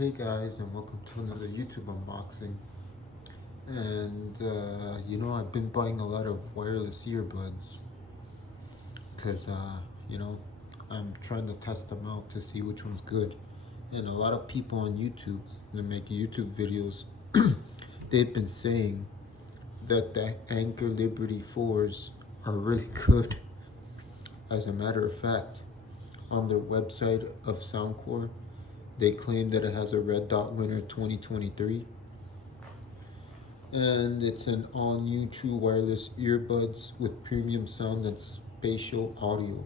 Hey guys, and welcome to another YouTube unboxing. And I've been buying a lot of wireless earbuds because I'm trying to test them out to see which one's good. And a lot of people on YouTube that make YouTube videos, they've been saying that the Anker Liberty 4s are really good. As a matter of fact, on their website of Soundcore, they claim that it has a Red Dot winner 2023. And it's an all-new true wireless earbuds with premium sound and spatial audio.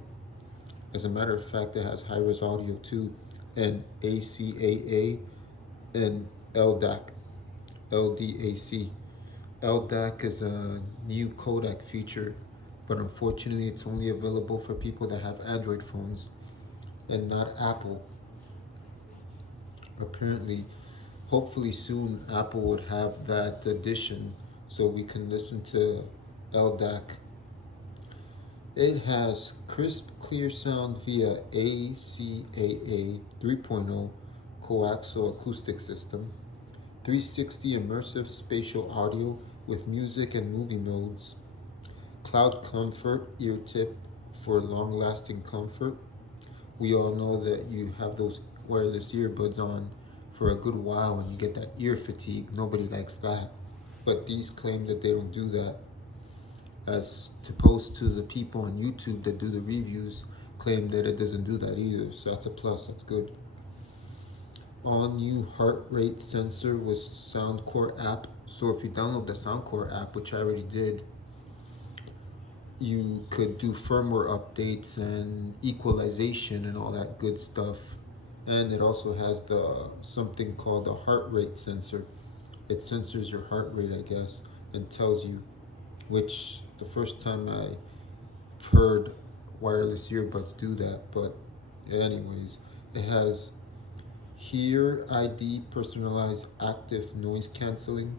As a matter of fact, it has high-res audio too, and ACAA and LDAC. LDAC is a new codec feature, but unfortunately it's only available for people that have Android phones and not Apple. Apparently, hopefully soon Apple would have that addition so we can listen to LDAC. It has crisp, clear sound via ACAA 3.0 coaxial acoustic system, 360 immersive spatial audio with music and movie modes, cloud comfort ear tip for long-lasting comfort. We all know that you have those wireless earbuds on for a good while and you get that ear fatigue. Nobody likes that. But these claim that they don't do that, as opposed to the people on YouTube that do the reviews claim that it doesn't do that either. So that's a plus, that's good. All new heart rate sensor with Soundcore app. So if you download the Soundcore app, which I already did, you could do firmware updates and equalization and all that good stuff. And it also has something called the heart rate sensor. It censors your heart rate, I guess, and tells you, which the first time I heard wireless earbuds do that. But anyways, it has HearID personalized active noise canceling.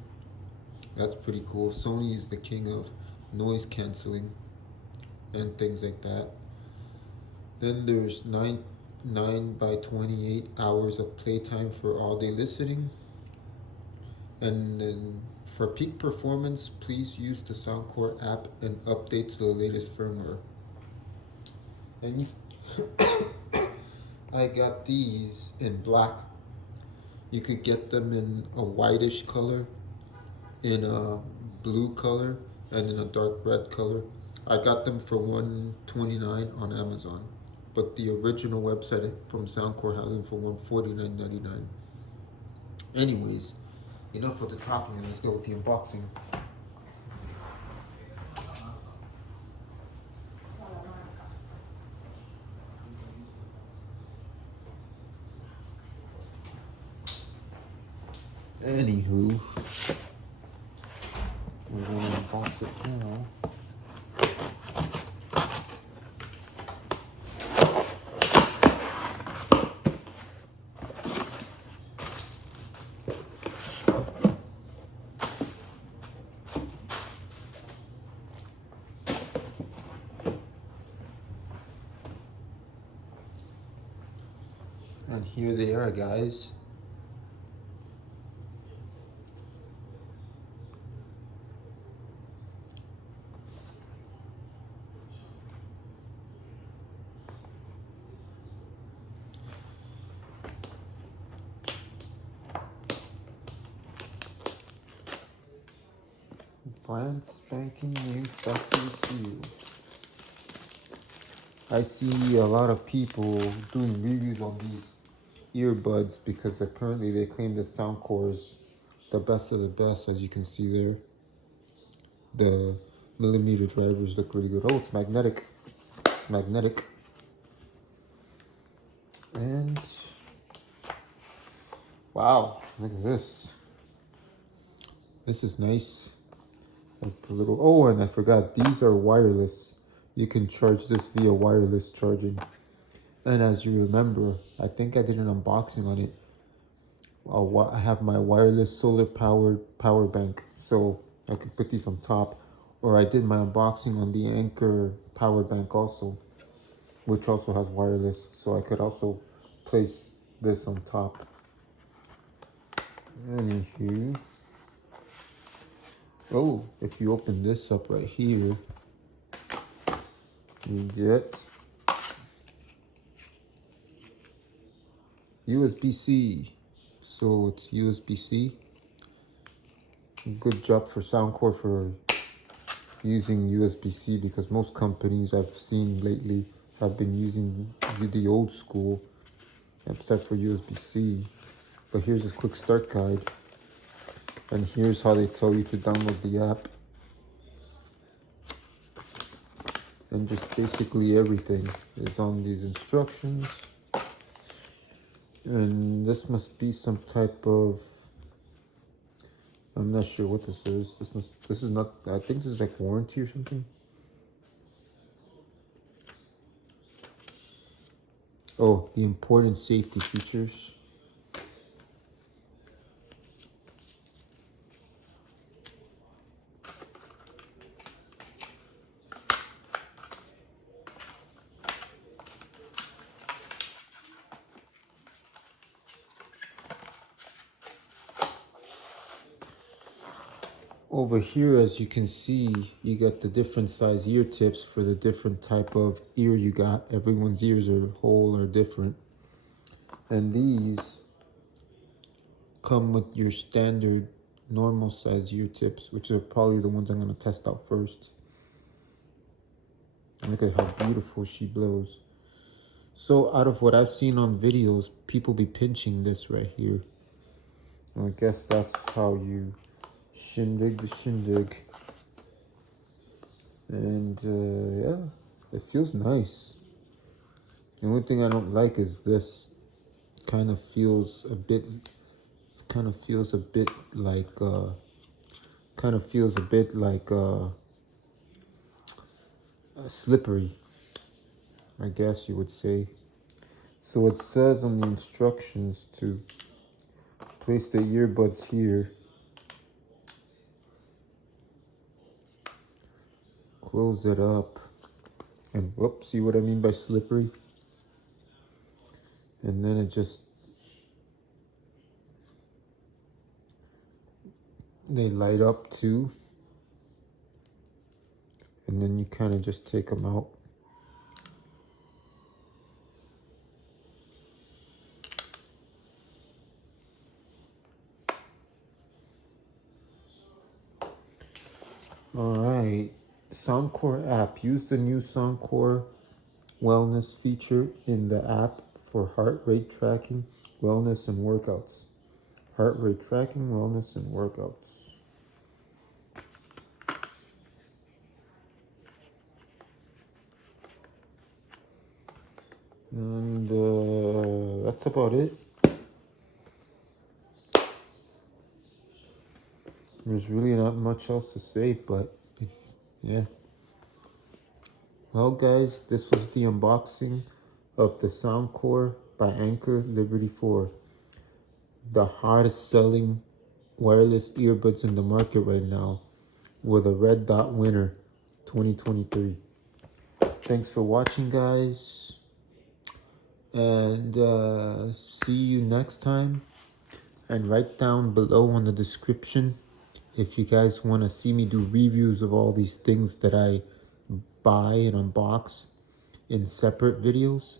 That's pretty cool. Sony is the king of noise canceling and things like that. Then there's 9 by 28 hours of playtime for all day listening. And then for peak performance, please use the Soundcore app and update to the latest firmware. And I got these in black. You could get them in a whitish color, in a blue color, and in a dark red color. I got them for $129 on Amazon, but the original website from Soundcore has them for $149.99. Anyways, enough of the talking and let's go with the unboxing. Anywho, we're going to unbox it now. And here they are, guys. Brand spanking new factory seal. I see a lot of people doing reviews on these earbuds because apparently they claim that Soundcore is the best of the best. As you can see there, the millimeter drivers look really good. Oh, it's magnetic. It's magnetic. And wow, look at this. This is nice. That's the little, oh, and I forgot, these are wireless. You can charge this via wireless charging. And as you remember, I think I did an unboxing on it. I have my wireless solar powered power bank, so I could put these on top. Or I did my unboxing on the Anker power bank also, which also has wireless, so I could also place this on top. Anywho, oh, if you open this up right here, you get USB-C. So it's USB-C. Good job for Soundcore for using USB-C, because most companies I've seen lately have been using the old school, except for USB-C. But here's a quick start guide, and here's how they tell you to download the app, and just basically everything is on these instructions. And this must be some type of, I'm not sure what this is. This is not, I think this is like warranty or something. Oh, the important safety features. Over here, as you can see, you got the different size ear tips for the different type of ear you got. Everyone's ears are whole or different. And these come with your standard normal size ear tips, which are probably the ones I'm going to test out first. And look at how beautiful she blows. So out of what I've seen on videos, people be pinching this right here. And I guess that's how you shindig the shindig. And yeah, it feels nice. The only thing I don't like is this kind of feels a bit slippery, I guess you would say. So it says on the instructions to place the earbuds here, close it up, and whoops, see what I mean by slippery? And then it just, they light up too. And then you kind of just take them out. Alright, Soundcore app. Use the new Soundcore wellness feature in the app for heart rate tracking, wellness, and workouts. Heart rate tracking, wellness, and workouts. And that's about it. There's really not much else to say, but yeah. Well, guys, this was the unboxing of the Soundcore by Anker Liberty 4. The hottest selling wireless earbuds in the market right now, with a red dot winner 2023. Thanks for watching, guys, and see you next time. And write down below in the description if you guys want to see me do reviews of all these things that I buy and unbox in separate videos.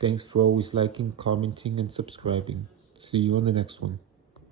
Thanks for always liking, commenting, and subscribing. See you on the next one.